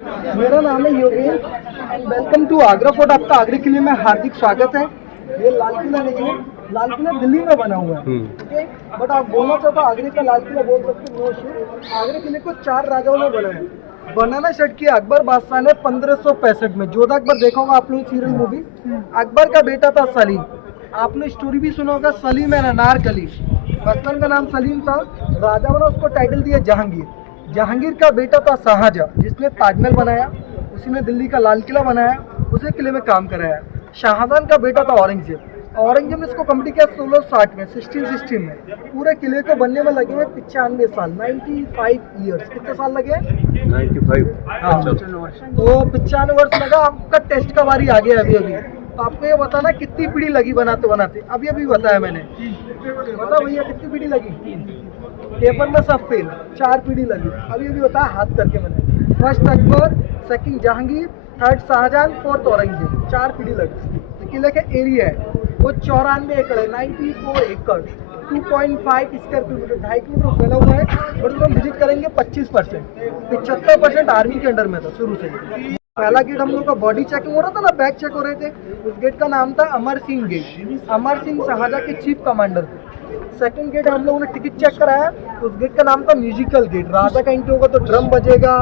मेरा नाम है Yogesh and welcome to Agra fort. आपका आगरा किले में हार्दिक स्वागत है। ये लाल किला नहीं है, लाल किला दिल्ली में बना हुआ है, ओके। बट आप बोलना चाहो तो आगरे का लाल किला बोल सकते हो, नो इशू। आगरा किले को 4 राजाओं ने बनाया। बनाना स्टार्ट किया अकबर बादशाह ने 1565 में। जोधा अकबर देखा होगा आप लोग सीरियल मूवी। अकबर का बेटा था सलीम। आपने स्टोरी भी सुना होगा, सलीम एंड अनारकली। बचपन का नाम सलीम था, राजा ने उसको टाइटल दिया जहांगीर। जहांगीर का बेटा था शाहजहां, जिसने ताजमहल बनाया, उसी ने दिल्ली का लाल किला बनाया, उसी किले में काम कराया। शाहजहां का बेटा था औरंगजेब। औरंगजेब ने इसको कंप्लीट किया 1660 में, 1616 में। पूरे किले को बनने में लगे हैं 95 साल, 95 ईयर्स। कितने साल लगे? 95। हाँ, तो 95 वर्ष लगा। आपका टेस्ट का बारी आ गया अभी अभी। तो आपको ये बताना कितनी पीढ़ी लगी बनाते बनाते। अभी अभी बताया मैंने। बताओ भैया कितनी पीढ़ी लगी? पेपर में सब फेल, 4 पीढ़ी लगी। अभी अभी बताया हाथ करके मैंने। First Akbar, second Jahangir, third Shahjahan, fourth Aurangzeb. 4 पीढ़ी लगी। किले का एरिया है वो 94 एकड़ है, 94 एकड़, 2.5 स्क्वायर किलोमीटर, 2.5 किलोमीटर फैला हुआ है। और उसको हम विजिट करेंगे 25%। 75% आर्मी के अंडर में था शुरू से। पहला गेट हम लोग का बॉडी चेकिंग हो रहा था ना, बैग चेक हो रहे थे। उस गेट का नाम था अमर सिंह गेट। अमर सिंह शाहजहां के चीफ कमांडर थे। सेकंड गेट हम लोगों ने टिकट चेक कराया, उस गेट का नाम था म्यूजिकल गेट। राजा का एंट्री होगा तो ड्रम बजेगा,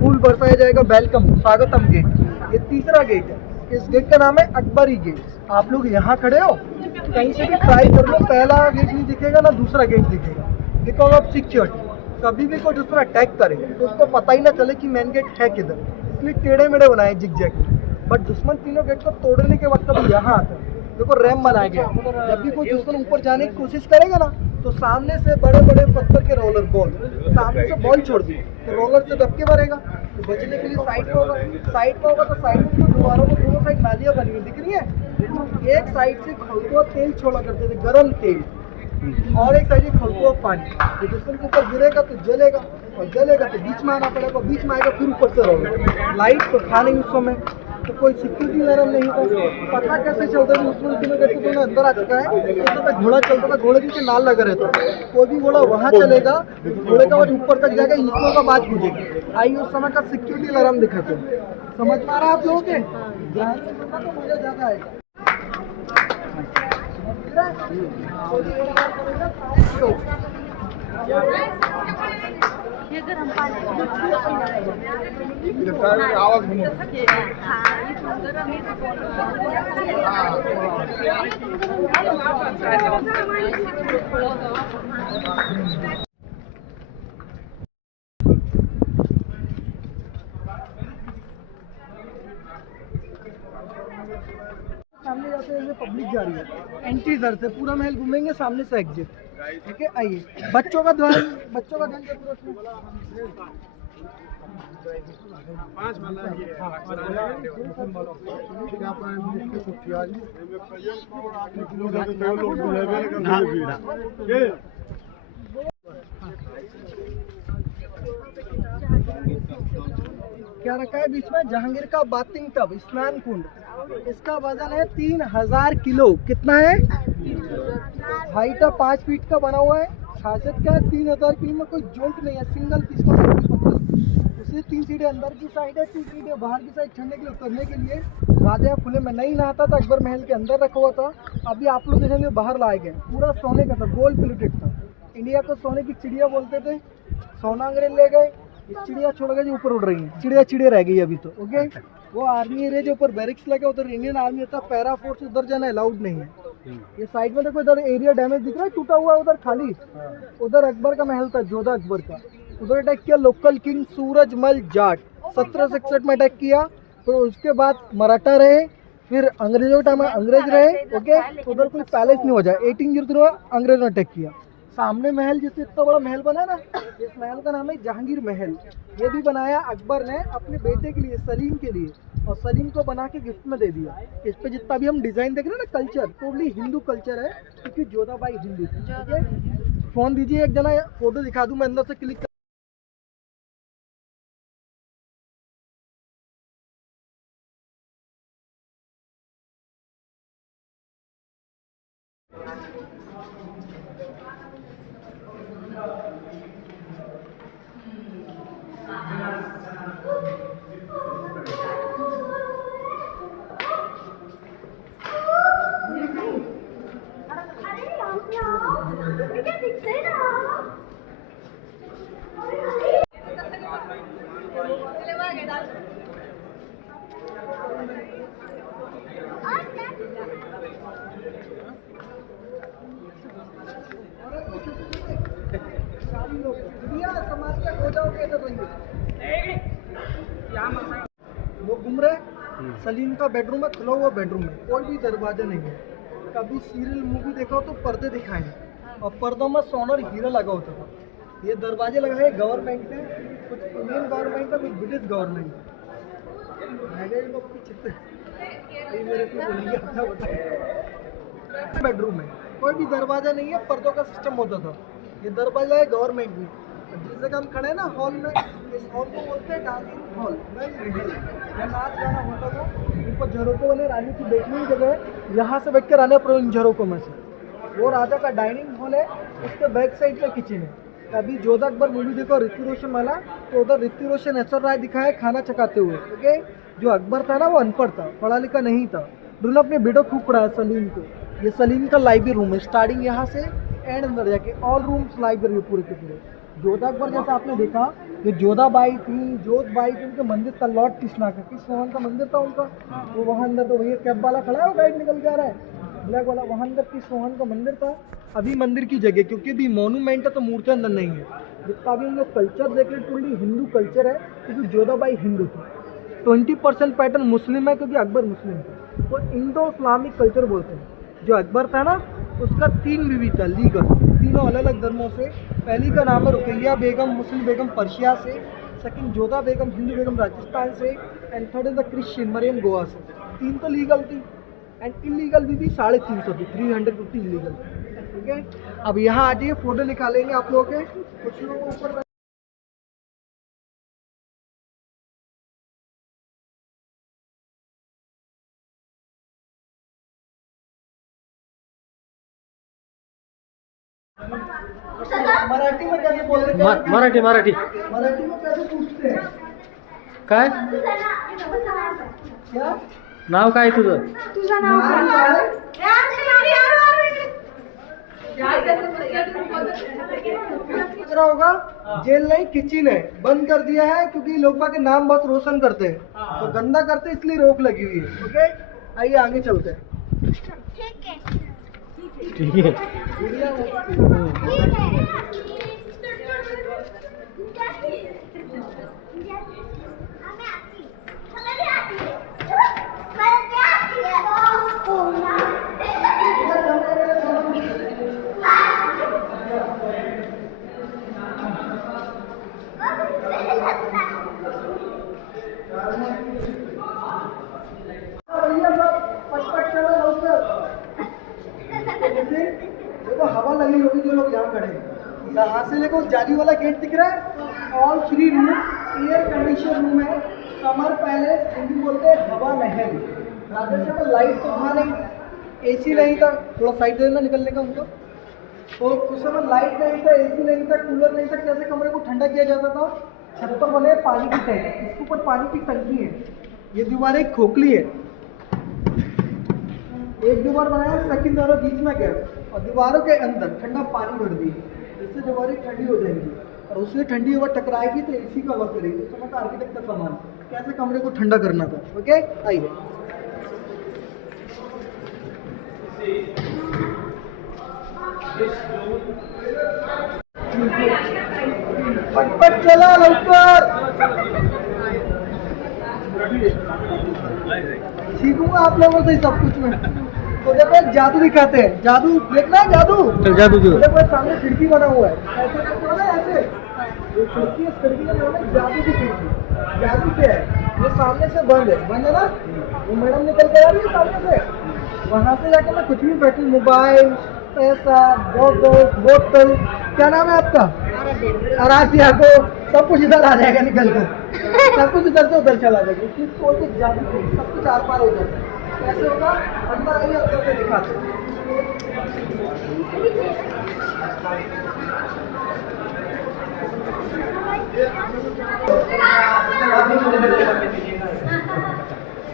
फूल बरसाया जाएगा, वेलकम स्वागतम गेट। ये तीसरा गेट है। इस गेट का नाम है अकबरी गेट। आप लोग यहाँ खड़े हो, कहीं से भी ट्राई कर लो, पहला गेट नहीं दिखेगा ना दूसरा गेट दिखेगा, बिकॉज ऑफ सिक्योरिटी। कभी भी कोई जिस पर अटैक करे तो उसको पता ही ना चले कि मेन गेट है किधर, इसलिए टेढ़े मेढ़े बनाए जिग-जैग। बट दुश्मन तीनों गेट को तोड़ने के वक्त अभी यहाँ आता है। देखो रैम बनाया गया, जब भी कोई दुश्मन ऊपर जाने की कोशिश करेगा ना तो सामने से बड़े बड़े पत्थर के रोलर बॉल, सामने से बॉल छोड़ दी तो रोलर से दबके मारेगा। तो बचने के लिए साइड पे होगा, साइड पे होगा तो साइड में जो दीवारों को दोनों साइड नालियाँ बनी हुई दिख रही है। एक साइड से खलको तेल छोड़ा करते थे, गर्म तेल, और एक साइड से खलको पानी। तो दुश्मन के ऊपर गिरेगा तो जलेगा, और जलेगा तो बीच में आना पड़ेगा, बीच में आएगा फिर ऊपर से रोगा। लाइट तो था नहीं उस समय, तो कोई सिक्योरिटी नरम नहीं था। पता कैसे चलता था मुस्लिम तीनों गेट तो अंदर आ चुका है। तो तक घोड़ा चलता था, घोड़े के नाल लगा रहता था। कोई भी घोड़ा वहाँ चलेगा, घोड़े का ऊपर तक जाएगा, ईंटों का बात पूछेगी। आई उस समय का सिक्योरिटी नरम दिखाते। समझ पा रहा आप लोगों के? मजा ज्यादा आएगा। सामने जाते हुए पब्लिक जा रही है, एंट्री इधर से, पूरा महल घूमेंगे, सामने से एग्जिट। ठीक है, आइए। बच्चों का ध्यान जरूर रखना। क्या रखा है बीच में? जहांगीर का बाथिंग टब, स्नान कुंड। इसका वजन है 3000 किलो। कितना है? हाइट 5 फीट का बना हुआ है। खासियत क्या है? 3000 किलो में कोई जोल्ट नहीं है, सिंगल पीस का। उसे 3 सीटें अंदर की साइड है, 2 सीटें बाहर की साइड, ठंडे के लिए उतरने के लिए। राजा खुले में नहीं नहाता था, अकबर महल के अंदर रखा हुआ था। अभी आप लोग देखेंगे बाहर लाए गए। पूरा सोने का था, गोल्ड प्लेटेड था। इंडिया को सोने की चिड़िया बोलते थे। सोना अंग्रेज ले गए, चिड़िया छोड़ गए जो ऊपर उड़ रही है, चिड़िया रह गई अभी तो, ओके। वो आर्मी एरिया जो ऊपर बैरिक्स लगे, उधर इंडियन आर्मी होता है, पैरा फोर्स, उधर जाना अलाउड नहीं है। ये साइड में देखो, इधर एरिया डैमेज दिख रहा है, टूटा हुआ है, उधर खाली। उधर अकबर का महल था, जोधा अकबर का। उधर अटैक किया लोकल किंग सूरजमल जाट, 1761 में अटैक किया। फिर उसके बाद मराठा रहे, फिर अंग्रेजों के टाइम में अंग्रेज रहे, ओके। उधर कोई पैलेस नहीं हो जाए, 1803 में अंग्रेजों ने अटैक किया। सामने महल, जिससे इतना बड़ा महल बना ना, इस महल का नाम है जहांगीर महल। ये भी बनाया अकबर ने अपने बेटे के लिए, सलीम के लिए, और सलीम को बना के गिफ्ट में दे दिया। इस पे जितना भी हम डिजाइन देख रहे हैं ना, कल्चर टोटली हिंदू कल्चर है, क्योंकि जोधाबाई हिंदू थी। ओके, फोन दीजिए, एक जना फोटो दिखा दूं मैं, अंदर से क्लिक। वो घूम रहे, सलीम का बेडरूम है, खुला हुआ बेडरूम है, कोई भी दरवाजा नहीं है। कभी सीरियल मूवी देखो तो पर्दे दिखाए और पर्दों में सोना हीरा लगा होता था। ये दरवाजे लगाए गवर्नमेंट ने, कुछ इंडियन गवर्नमेंट का, कुछ ब्रिटिश गवर्नमेंट का। बेडरूम है, कोई भी दरवाजा नहीं है, पर्दों का सिस्टम होता था। ये दरवाजा है गवर्नमेंट में। जिस जगह हम खड़े हैं ना हॉल में, इस हॉल को बोलते हैं डांसिंग हॉल। यहाँ नाच गाना होता था। ऊपर झरोकों वाले रानी की बैठने की जगह है, यहाँ से बैठ कर आने पर इन झरोकों में से। वो राजा का डाइनिंग हॉल है, उसके बैक साइड में किचन है। अभी जोधा अकबर मूवी देखो ऋतिक रोशन वाला, तो उधर ऋतिक रोशन ऐश्वर्या राय दिखाया खाना चखाते हुए। ओके, जो अकबर था ना वो अनपढ़ था, पढ़ा लिखा नहीं था। उन्होंने अपने बेटो खूब पढ़ाया सलीम को। ये सलीम का लाइब्रेरी रूम है, स्टार्टिंग यहाँ से एंड अंदर जाके ऑल रूम्स लाइब्रेरी पूरे के पूरे। जोधा अकबर जैसा आपने देखा, ये जोधाबाई थी, जोधबाई थी, उनके मंदिर था लॉर्ड कृष्णा का, कृष्ण भगवान का मंदिर था उनका। वो वहाँ अंदर, तो भैया कैब वाला खड़ा है, वो गाइड निकल के आ रहा है ब्लैक वाला, वहाँ अंदर कृष्ण भगवान का मंदिर था। अभी मंदिर की जगह, क्योंकि अभी मोनूमेंट है तो मूर्ति अंदर नहीं है। जितना भी हम लोग कल्चर देख रहे टोटली हिंदू कल्चर है, क्योंकि जोधाबाई हिंदू थी। 20% पैटर्न मुस्लिम है, क्योंकि अकबर मुस्लिम था। तो इंडो इस्लामिक कल्चर बोलते हैं। जो अकबर था ना, उसका 3 बीवी था लीगल, तीनों अलग अलग धर्मों से। पहली का नाम है रुकैया बेगम, मुस्लिम बेगम पर्शिया से। सेकंड जोधा बेगम, हिंदू बेगम राजस्थान से। And third is the Christian Mariam Goa से। 3 तो लीगल थी एंड इलीगल भी 350 थी, 350 इलीगल। ठीक है, अब यहाँ आ जाइए, फोटो निकालेंगे आप लोगों के। कुछ लोग ऊपर मराठी में कैसे बोलते हैं? मराठी मराठी में कैसे पूछते हैं? काय क्या नाव काय तुझं? तुझं नाव काय? रहा होगा, जेल नहीं किचन है, बंद कर दिया है क्योंकि लोग के नाम बहुत रोशन करते हैं, तो गंदा करते हैं, इसलिए रोक लगी हुई है। ओके, आइए आगे चलते हैं। ठीक है। देखो हवा लगी होगी जो लोग यहाँ खड़े हैं। यहाँ से देखो जाली वाला गेट दिख रहा है, all 3 room, air condition room है। समर पैलेस, हिंदी बोलते हैं हवा महल। राजस्थान में लाइट तो था नहीं, एसी नहीं था, थोड़ा साइड देना निकलने का उनको। तो उस समय लाइट नहीं था, एसी नहीं था, कूलर नहीं था, कैसे कमरे को ठंडा किया जाता था? छत पर बने पानी की टैंक, इसके ऊपर पानी की टंकी है। ये दीवार एक खोखली है, एक दीवार बनाया, सेकंड दीवार बीच में गैप, और दीवारों के अंदर ठंडा पानी भर दिए, इससे दीवारें ठंडी हो जाएंगी। और उससे ठंडी हवा टकराएगी तो एसी का वर्क करेगी। उस समय का आर्किटेक्ट का सामान कैसे कमरे को ठंडा करना था। ओके, आइए पटपट चला लवकर, सीखूंगा आप लोगों से सब कुछ में। तो देखो एक जादू दिखाते हैं, जादू देखना है, जादू चल जादू जो देखो सामने खिड़की बना हुआ है, ऐसे देखो ना, ऐसे ये खिड़की है, खिड़की का नाम है जादू की खिड़की। जादू क्या है? ये सामने से बंद है ना, वो मैडम निकल के आ रही है सामने से, वहाँ से जाके मैं कुछ भी बैठूँ, मोबाइल, पैसा, बोतल, क्या नाम है आपका? आराध्या, को सब कुछ इधर आ जाएगा निकल कर, सब कुछ इधर से उधर चला जाएगा। इसकी खोल के जादू खिड़की, सब कुछ आर पार हो जाता है। कैसे होगा? अंदर आइए, अंदर से दिखाते हैं।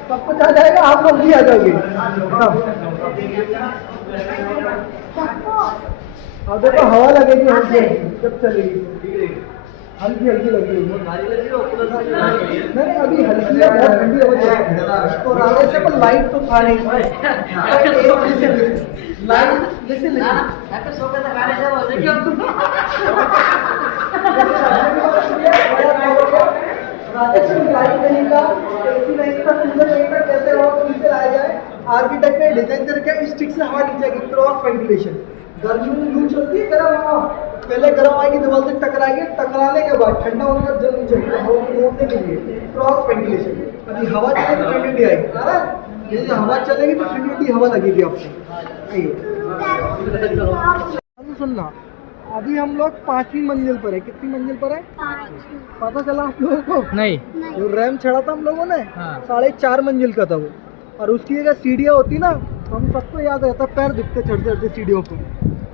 सब कुछ आ जाएगा, आप लोग भी आ जाओगे। अब देखो हवा लगेगी हल्की जब चलेगी, हल्की हल्की लगेगी। नहीं अभी हल्की है, बहुत ठंडी हवा। तो राले से पर लाइट तो था नहीं, लाइट जैसे सिर्फ लाइट नहीं का, एसी नहीं का, कूलर नहीं का, कैसे हवा नीचे लाया जाए आर्किटेक्ट ने डिजाइन करके इस स्टिक से हवा नीचे की क्रॉस वेंटिलेशन। गर्मी में लू चलती है, गर्म हवा पहले गर्म आएगी दीवार से टकराएगी, टकराने के बाद ठंडा होने का जल नीचे हवा मोड़ने के लिए क्रॉस वेंटिलेशन। अभी हवा चलेगी तो ठंडी आएगी, है ना? ये हवा चलेगी तो ठंडी हवा लगेगी आपको। सुनना, अभी हम लोग 5वीं मंजिल पर है। कितनी मंजिल पर है पता चला आप लोगों को? नहीं। जो रैम चढ़ा था हम लोगों ने हाँ। 4.5 मंजिल का था वो, और उसकी अगर सीढ़ियाँ होती ना तो हम सबको याद रहता पैर दिखते चढ़ते चढ़ते सीढ़ियों पर।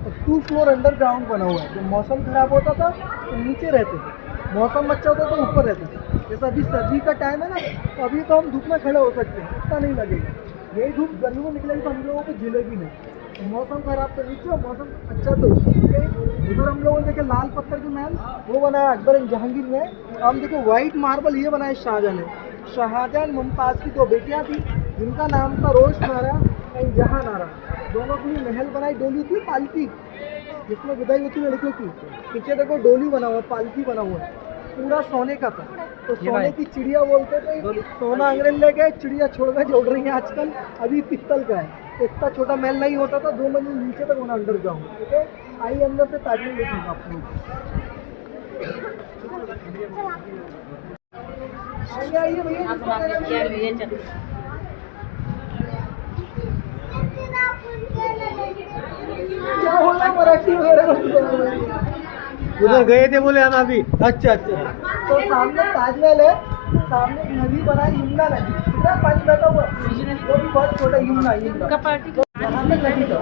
और 2 फ्लोर अंडरग्राउंड बना हुआ है। जब मौसम खराब होता था तो नीचे रहते थे, मौसम अच्छा होता तो ऊपर रहते थे। जैसा अभी सर्दी का टाइम है ना, तो अभी तो हम धूप में खड़े हो सकते हैं, इतना नहीं लगेगा। यही धूप गर्मी में निकलेगी तो हम लोगों को झेलेगी नहीं। मौसम खराब तो नीचे, मौसम अच्छा तो उधर हम लोगों ने देखे लाल पत्थर के महल वो बनाया अकबर जहांगीर ने। हम देखो व्हाइट मार्बल ये बनाया शाहजहां ने। शाहजहां मुमताज़ की 2 बेटियां थी जिनका नाम था रोशनारा एंड जहानारा। दोनों की महल बनाई, डोली थी पालकी जिसमें विदाई होती लड़कियों की। पीछे देखो डोली बना हुआ, पालकी बना हुआ है, पूरा सोने का था। तो सोने की चिड़िया बोलते थे, सोना अंग्रेज ले गए, चिड़िया छोड़ गए जोड़ रही है आजकल। अभी पित्तल का है, इतना छोटा महल नहीं होता था, 2 मंजिल नीचे तक होना अंडरग्राउंड। ठीक है, आइए अंदर से ताजमहल देखिएगा आप लोग। आइए भैया, क्या हो रहा है मराठी वगैरह? उधर गए थे बोले हम अभी। अच्छा अच्छा। तो सामने ताजमहल है, सामने एक नदी बना है, यमुना नदी। कितना पानी बहता हुआ, वो भी बहुत छोटा यमुना। वहाँ पे नदी था।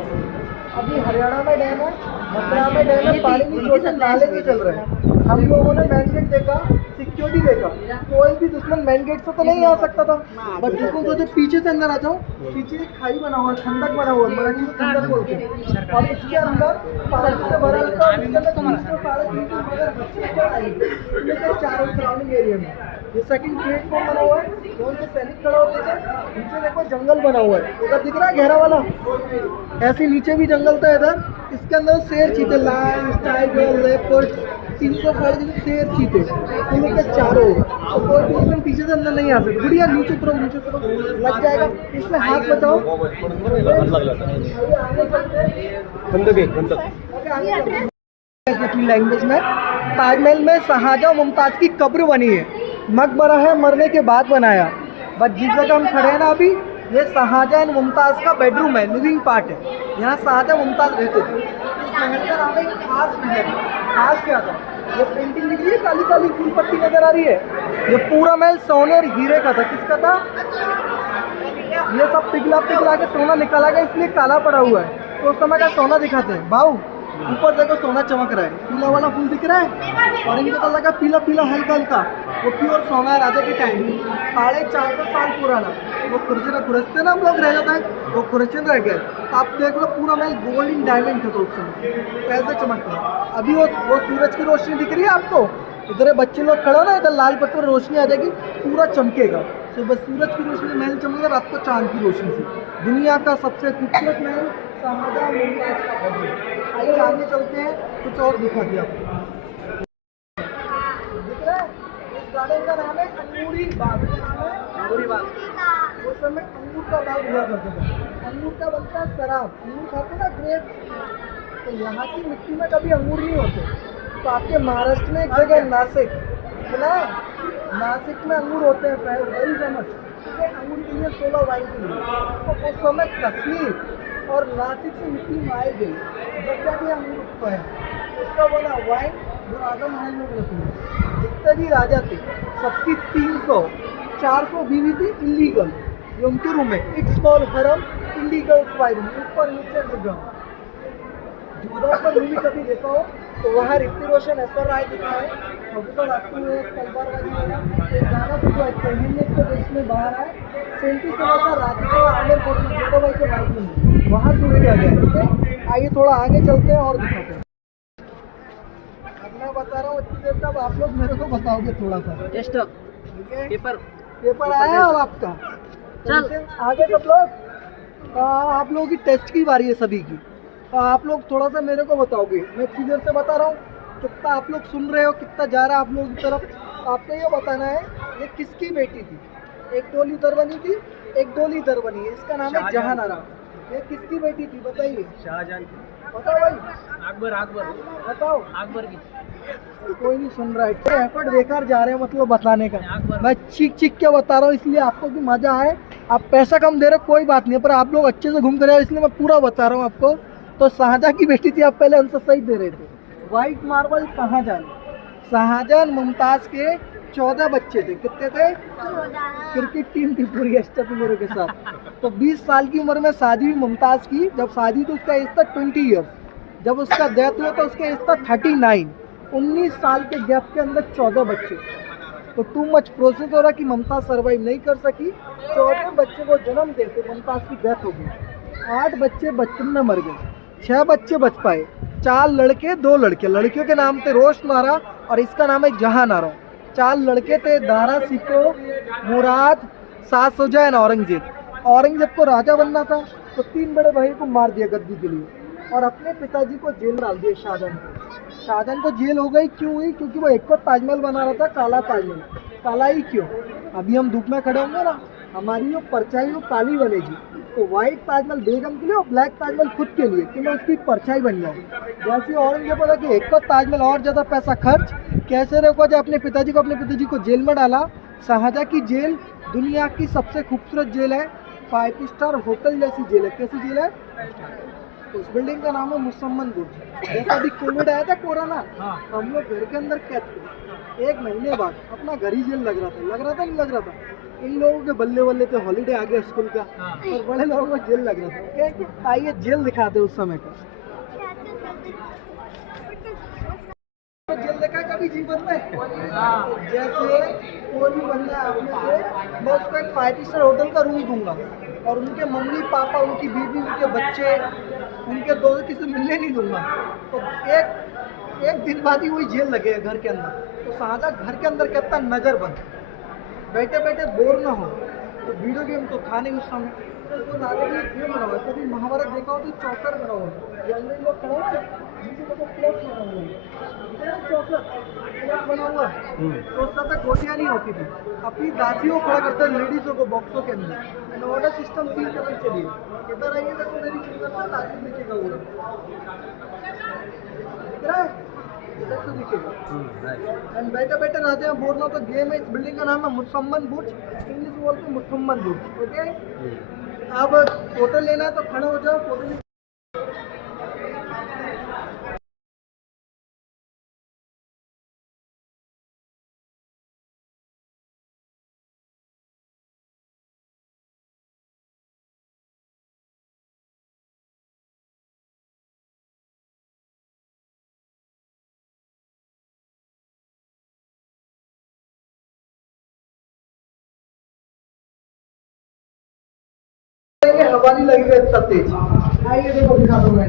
अभी हरियाणा में डैम है, मथुरा में डैम है, पानी की छोटे नाले भी चल रहे हैं। हम लोगों ने मेन गेट देखा, सिक्योरिटी देखा, कोई भी दुश्मन मेन गेट से तो नहीं आ सकता था। बट दुश्मन सोचे पीछे से अंदर आ जाओ। पीछे एक खाई बना हुआ, खंडक बना हुआ, मराठी में खंडक बोलते हैं। और इसके अंदर पानी से भरा था, इसके अंदर 300 मगर लेकर चारों सराउंडिंग एरिया में। ये सेकंड प्लेटफॉर्म बना हुआ है, कौन से सैनिक खड़ा होते थे। नीचे देखो जंगल बना हुआ है, उधर दिख रहा है गहरा वाला, ऐसे नीचे भी जंगल था इधर। इसके अंदर शेर चीते, लायन, टाइगर, लेपर्ड, 300 शेर चीते के चारों। तो कोई भी इसमें पीछे से अंदर नहीं आ सकते। गुड़िया नीचे उतरो, नीचे उतरो, लग जाएगा। इसमें हाथ बचाओ। अपनी लैंग्वेज में ताजमहल में शाहजहां मुमताज़ की कब्र बनी है, मकबरा है, मरने के बाद बनाया। बट जिस जगह हम खड़े हैं ना अभी, ये शाहजहां मुमताज़ का बेडरूम है, लिविंग पार्ट है। यहाँ शाहजहां मुमताज़ रहते थे। इस महल का नाम है खास महल। खास क्या था, ये पेंटिंग दिख रही है, काली काली फूल पत्ती नजर आ रही है। ये पूरा महल सोने और हीरे का था। किसका था? ये सब पिघला पिघला के सोना निकाला गया, इसलिए काला पड़ा हुआ है। तो उस समय का सोना दिखाते हैं। भाऊ ऊपर देखो सोना चमक रहा है, पीला वाला फूल दिख रहा है, और इनके तो लगा पीला पीला हल्का हल्का, वो प्योर सोना है राजा के टाइम, 450 साल पुराना। वो खुरचते ना हम लोग रह जाता है, वो खुरचन रह गए। आप देख लो पूरा महल गोल्ड इन डायमंड था तो उस समय कैसे चमकता है। अभी वो सूरज की रोशनी दिख रही है आपको, इधर बच्चे लोग खड़े हो ना, इधर लाल पत्थर रोशनी आ जाएगी, पूरा चमकेगा। सुबह सूरज की रोशनी महल चमकेगा, रात को चांद की रोशनी से। दुनिया का सबसे खूबसूरत महल शाहजहां मुमताज़ का महल। आइए आगे चलते हैं, कुछ और दिखाते हैं आपको। दिख रहा है, इस गार्डन का नाम है अंगूरी बाग। अंगूरी बाग। उस समय अंगूर का बाग हुआ करता था। अंगूर का बनता है शराब, अंगूर खाते ना, ग्रेप। तो यहाँ की मिट्टी में कभी अंगूर नहीं होते। तो आपके महाराष्ट्र में एक जगह नासिक, सुना है? नासिक में अंगूर होते हैं, वेरी फेमस। अंगूर के लिए 16 वाइन के लिए। तो उस समय कश्मीर और नासिक से मिट्टी मंगाई गई, जब जाके अंगूर उगता है। उसका बना वाइन जो राजा महल में रहते हैं। जितने भी राजा थे सबकी 300-400 बीवी थी इलीगल। ये उनके रूम है, एक स्मॉल हरम, इलीगल रूम, ऊपर नीचे अंडरग्राउंड। उधर पर मूवी कभी देखा हो तो वहाँ ऋतिक रोशन, ऐश्वर्या राय दिखा है। तलवारबाजी वाला एक गाना सुना है, कहीं तो देश में बाहर आए, 37 राजपूत आमिर फोर्ट में जोधो भाई के बाइक में वहाँ शुरू किया गया। ठीक है, आइए थोड़ा आगे चलते हैं और दिखाते हैं। अब मैं बता रहा हूँ इतनी देर तक आप लोग मेरे को बताओगे थोड़ा सा टेस्ट। पेपर आया अब आपका, चल आगे सब लोग। आप लोगों की टेस्ट की बारी है सभी की। आप लोग थोड़ा सा मेरे को बताओगे, मैं इतनी देर से बता रहा हूँ, कितना आप लोग सुन रहे हो, कितना जा रहा है आप लोगों की तरफ। आपको ये बताना है ये किसकी बेटी थी? एक डोली इधर बनी थी, एक डोली इधर बनी है। इसका नाम है जहान आरा। ये किसकी बेटी थी बताइए? शाहजहां की। बताओ भाई, अकबर बताओ। अकबर की। कोई नहीं सुन रहा है, एफर्ट बेकार जा रहे हैं मतलब बताने का। मैं चीख चीख के बता रहा हूँ इसलिए आपको भी मजा आए। आप पैसा कम दे रहे हो कोई बात नहीं, पर आप लोग अच्छे से घूम कर रहे हो इसलिए मैं पूरा बता रहा हूँ आपको। तो शाहजहां की बेटी थी, आप पहले आंसर सही दे रहे थे। White marble Shahjahan. शाहजहां मुमताज के 14 बच्चे थे। कितने थे? क्रिकेट टीम थी पूरी एस्टेपिलोरो के साथ। तो 20 साल की उम्र में शादी हुई मुमताज की। जब शादी तो उसका एज था 20 ईयर्स। जब उसका डेथ हुआ तो उसका एज था 39। 19 साल के गैप के अंदर 14 बच्चे। तो टू मच प्रोसेस हो रहा कि मुमताज सर्वाइव नहीं कर सकी। 14 बच्चे को जन्म देते मुमताज की डेथ हो गई। 8 बच्चे बचपन में मर गए, 6 बच्चे बच पाए। 4 लड़के 2 लड़के। लड़कियों के नाम थे रोशन आरा और इसका नाम है जहान आरा। 4 लड़के थे, दारा सिको, मुराद, शाह शुजा और औरंगजेब। औरंगजेब को राजा बनना था तो 3 बड़े भाई को मार दिया गद्दी के लिए और अपने पिताजी को जेल डाल दिया शाहजहां को। शाहजहां को जेल हो गई, क्यों हुई? क्योंकि वो एक को ताजमहल बना रहा था, काला ताजमहल। काला ही क्यों? अभी हम धूप में खड़े होंगे ना, हमारी जो परछाई वो काली बनेगी। तो व्हाइट ताजमहल बेगम के लिए और ब्लैक ताजमहल खुद के लिए कि मैं उसकी परछाई बन जाऊँ। जैसे औरंगजेब बोला कि एक को ताजमहल और ज़्यादा पैसा खर्च कैसे रोका जाए, अपने पिताजी को जेल में डाला। शाहजहां की जेल दुनिया की सबसे खूबसूरत जेल है, 5 स्टार होटल जैसी जेल है। कैसी जेल है? उस बिल्डिंग का नाम है मुसम्मन बुर्ज। जैसा अभी कोविड आया था कोरोना, हम लोग घर के अंदर कैद थे। 1 महीने बाद अपना घर ही जेल लग रहा था। लग रहा था नहीं लग रहा था? इन लोगों के बल्ले बल्ले थे, हॉलीडे आ गया स्कूल का और बड़े लोगों को जेल लग रहा था। ओके, आइए जेल दिखाते उस समय का। जेल देखा कभी जीवन में? जैसे कोई भी बंदा है अपने से, मैं उसको एक 5 स्टार होटल का रूम दूंगा और उनके मम्मी पापा, उनकी बीवी, उनके बच्चे, उनके दोस्त किसी मिलने नहीं दूंगा। तो एक दिन बाद ही वही जेल लगेगा घर के अंदर। तो शाहजहां घर के अंदर कहता नजर बंद, बैठे बैठे बोर ना हो। तो वीडियो गेम तो था नहीं उस समय, तो लाने के लिए गेम बना हुआ। कभी महाभारत देखा हो तो चौकर बना हुआ, ये अंदर लोग खड़े हैं जिसे मतलब प्लस बना हुआ है, चौकर प्लस बना हुआ। तो उस समय गोटियाँ नहीं होती थी, अपनी दासियों को खड़ा करते लेडीज़ों को बॉक्सों के अंदर। एंड ऑर्डर सिस्टम फील करना चलिए, इधर आइएगा तो मेरी फिंगर से दासी दिखेगा वो दिख रहा है, इधर से दिखेगा। एंड बैठे बैठे रहते हैं बोल रहा तो गेम है। इस बिल्डिंग का नाम है मुसम्मन बुर्ज, इंग्लिश बोलते हैं मुसम्मन बुर्ज। ओके, अब फोटो लेना है तो खड़े हो जाओ, फोटो हवा नहीं लगेगा इतना तेज। आइए देखो दिखा दो मैं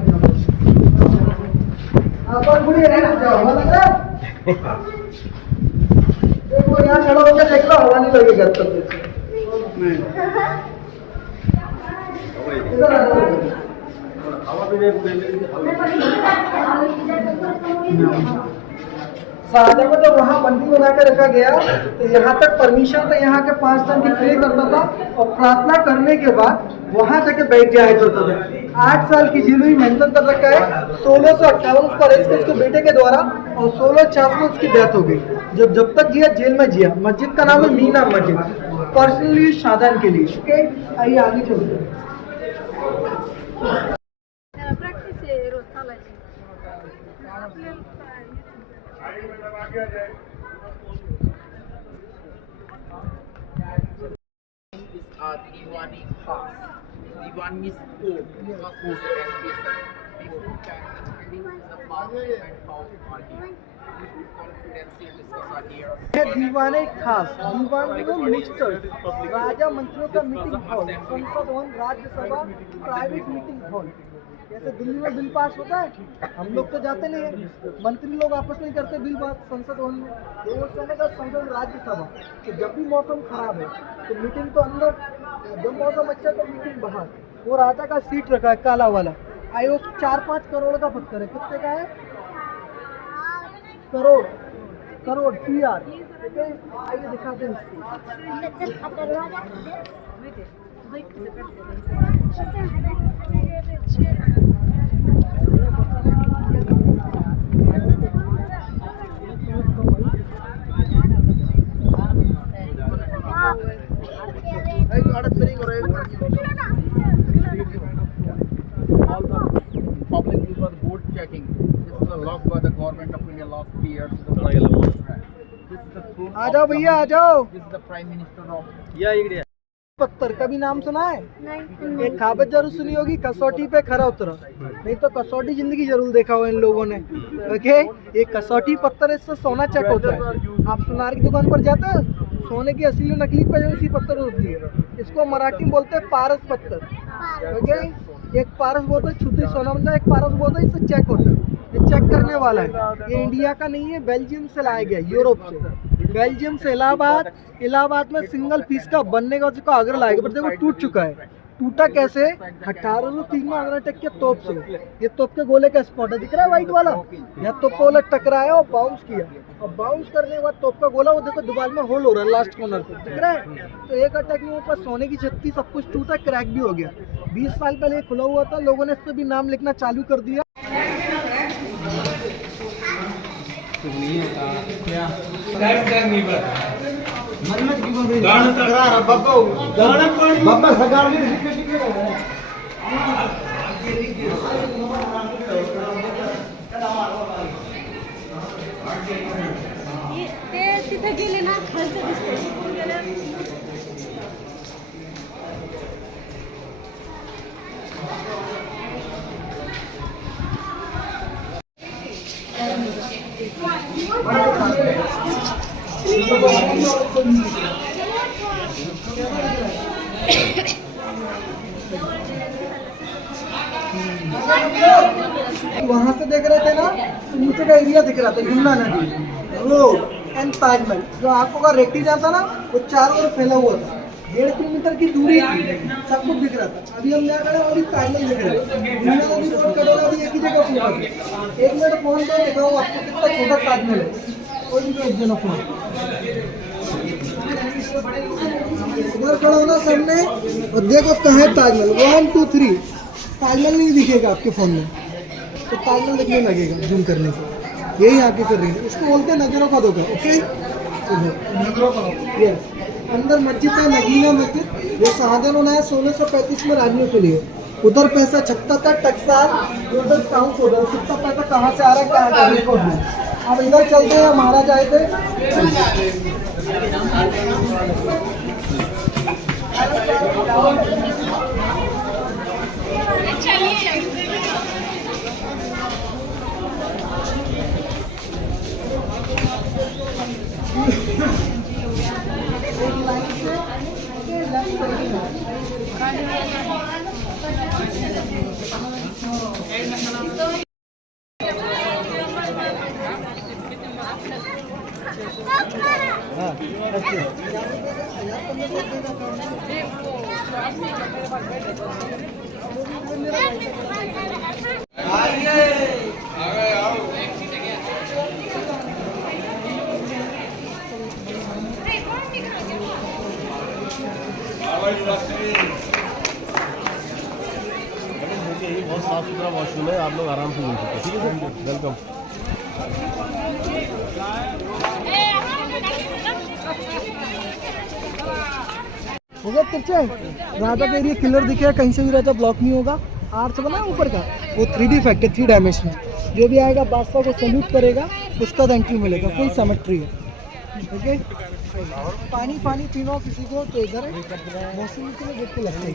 पर बुढ़ी है ना, जाओ हवा लग रहा है। देखो यहाँ खड़ा होकर देख लो, हवा नहीं लगेगा इतना तेज। इधर आ जाओ, शाहजहां को जब वहाँ बंदी बना के रखा गया तो यहाँ तक परमिशन था, यहाँ के 5 दिन की प्रे करता था और प्रार्थना करने के बाद वहाँ जाके बैठ जाया करता था। 8 साल की जेल हुई मेंशन कर रखा है। 1658 उसको अरेस्ट किया उसके बेटे के द्वारा और 1666 में उसकी डेथ हो गई। जब तक जिया जेल में जिया। मस्जिद का नाम है मीना मस्जिद, पर्सनली शाहजहां के लिए। ओके, आइए आगे चलते हैं। Diwani khas. Diwan means court. Khas means special. Before Chinese the parliament house are here. Confidential discuss are here. दीवाने खास, दीवान मिनिस्टर्स, राजा मंत्रियों का मीटिंग हॉल, संसद भवन, राज्यसभा, प्राइवेट मीटिंग हॉल। जैसे दिल्ली में बिल पास होता है, हम लोग तो जाते नहीं है, मंत्री लोग आपस में करते बिल पास संसद भवन में। वो समय का संसद राज्यसभा। तो जब भी मौसम खराब है तो मीटिंग तो अंदर, जब मौसम अच्छा तो मीटिंग बाहर। वो राजा का सीट रखा है काला वाला। आयोग 4-5 करोड़ का पत्थर है। कितने का है? करोड़, करोड़ CR। आइए दिखाते हैं इसको। All the public use was board checking. This is a lock by the government of India last year. This is the proof. आ जाओ भैया आ जाओ। This is the Prime Minister of. या इकडे पत्थर का भी नाम सुना है? एक कहावत जरूर सुनी होगी, कसौटी पे खरा उतरा। नहीं तो कसौटी जिंदगी जरूर देखा हो इन लोगों ने। ओके, ये कसौटी पत्थर, इससे सोना चेक होता है। आप सुनार की दुकान पर जाते हो, सोने की असली और नकली पे इसी पत्थर होती है। इसको मराठी में बोलते हैं पारस पत्थर। ओके, एक पारस बोलते हैं छुट्टी सोना बनता है, एक पारस बोलते हैं इससे चेक होता है। ये चेक करने वाला है। ये इंडिया का नहीं है, बेल्जियम से लाया गया, यूरोप से। बेल्जियम से इलाहाबाद में सिंगल पीस का बनने का उसको आगरा लाएगा, पर देखो टूट चुका है। टूटा कैसे? 1803 में आगरा टेक के तोप से। ये तोप के गोले का स्पॉट है, दिख रहा है व्हाइट वाला? यहाँ तोप का गोला टकराया और बाउंस किया, और बाउंस करने के बाद तोप का गोला वो देखो दीवार में होल हो रहा है लास्ट कॉर्नर पे, दिख रहा है? तो एक अटैक में ऊपर सोने की छत थी, सब कुछ टूटा, क्रैक भी हो गया। 20 साल पहले ये खुला हुआ था, लोगों ने इस पर भी नाम लिखना चालू कर दिया। ते तिथे गेले ना खालचं दिसते शिकून गेल्यावर वहां से देख रहे थे ना, तो नीचे का एरिया दिख रहा था, यमुना नदी, रोड एंड ताजमहल। जो आंखों का रेटी जाता ना, वो चारों ओर फैला हुआ था। 1.5 किलोमीटर की दूरी थी, सब कुछ दिख रहा था। अभी हम यहाँ खड़े हैं, अभी ताजमहल दिख रहा है। यमुना नदी रोड कटोरा भी एक ही जगह फोकस है। 1 मिनट फोन पे दिखाओ आपको कितना छोटा ताजमहल है। कोई भी एक जना फोन इधर खड़ा होना सामने और देखो कहाँ है ताजमहल। 1 2 3 ताजमहल नहीं दिखेगा आपके फोन में, तो ताजमहल दिखने लगेगा जूम करने से। यही आके कर रही है, इसको बोलते हैं नजरों का धोखा। ओके, नजरों का धोखा। यस, अंदर मस्जिद है, नगीना मस्जिद, ये शाहजहां ने बनाया 1635 में रानियों के लिए। उधर पैसा छपता था टकसाल, उधर काउंट होता था कितना पैसा कहाँ से आ रहा है, क्या आ रहा है। अब इधर चलते हैं, महाराज आए थे। बहुत साफ सुथरा वॉशरूम है, आप लोग आराम से घूम सकते हैं। ठीक है सर, वेलकम। हो गया तिरछे, राजा का एरिया क्लियर दिखेगा, कहीं से भी राजा ब्लॉक नहीं होगा। आर्च बना ऊपर का, वो 3D इफेक्ट है, 3 डायमेंशनल। जो भी आएगा बादशाह को सैल्यूट करेगा, उसका एंट्री मिलेगा, फुल सिमेट्री है। ओके, पानी पानी पीना हो किसी को तो इधर है, मौसम के लिए देख के लगता है।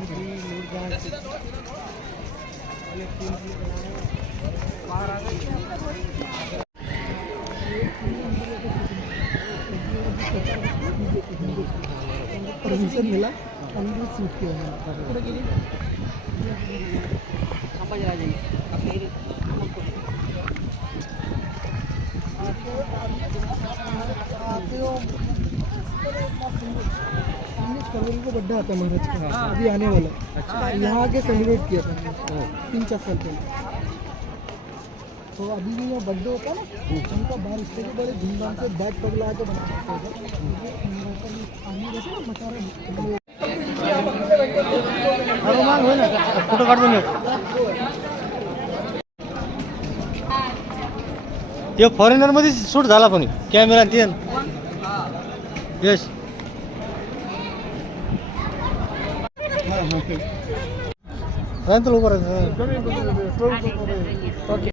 परमिशन मिला, अंदर सीट के को बर्थडे आता है महाराज का, अभी आने वाला। यहाँ आके सेलिब्रेट किया था 3-4 साल पहले। तो अभी भी वो बर्थडे होता है ना, उनका बाहर स्टेज पे बड़े धूमधाम से बैग पग लगा के बनाते हैं। पानी रहते ना मसाला फोटो काढतो मी ते फॉरेनर मध्ये शूट झाला पण कॅमेरा ते यश तुला उभं राहायचं. ओके